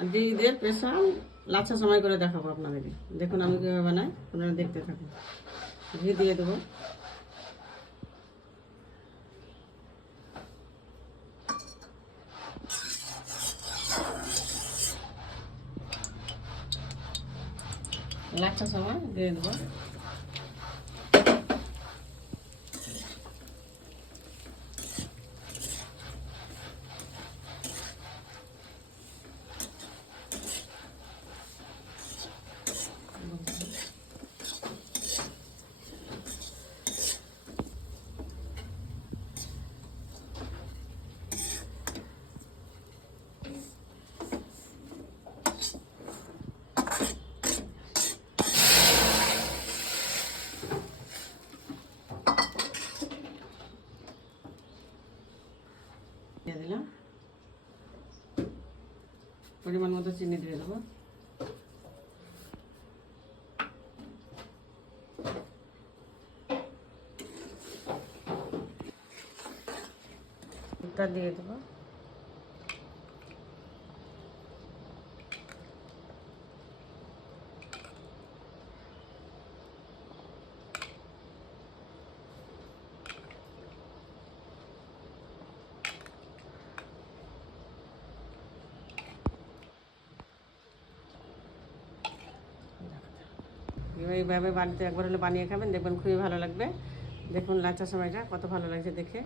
আর দিদিদের স্পেশাল লাচ্ছা সময় করে দেখাবো আপনাদেরকে। দেখুন আমি কীভাবে বানাই, আপনারা দেখতে থাকুন। ঘি দিয়ে দেবো। লাচ্ছা সময় দিয়ে দেবো। দিয়ে দিলাম, পরিমাণ মতো চিনি দিয়ে দেবো। দুধটা দিয়ে দেবো। এইভাবে বাড়িতে একবার হলে বানিয়ে খাবেন, দেখবেন খুবই ভালো লাগবে। দেখুন লাচ্ছা সময়টা কত ভালো লাগছে দেখে।